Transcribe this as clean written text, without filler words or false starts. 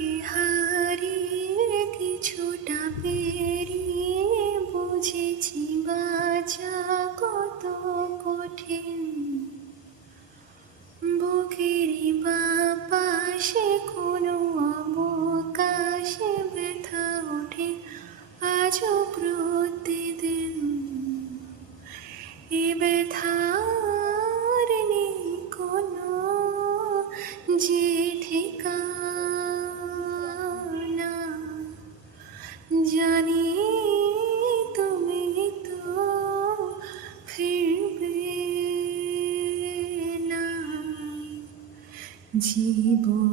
তোমাকে হারিয়ে কিছুটা পেরিয়ে বুঝেছি বাঁচা কত কঠিন। বুকেরই বাপাশে কোনো অবকাশে ব্যথা ওঠে আজও প্রতিদিন। এ ব্যথার নেই কোনো যে ঠিকানা, জানি তুমি তো ফিরবে না। জীবন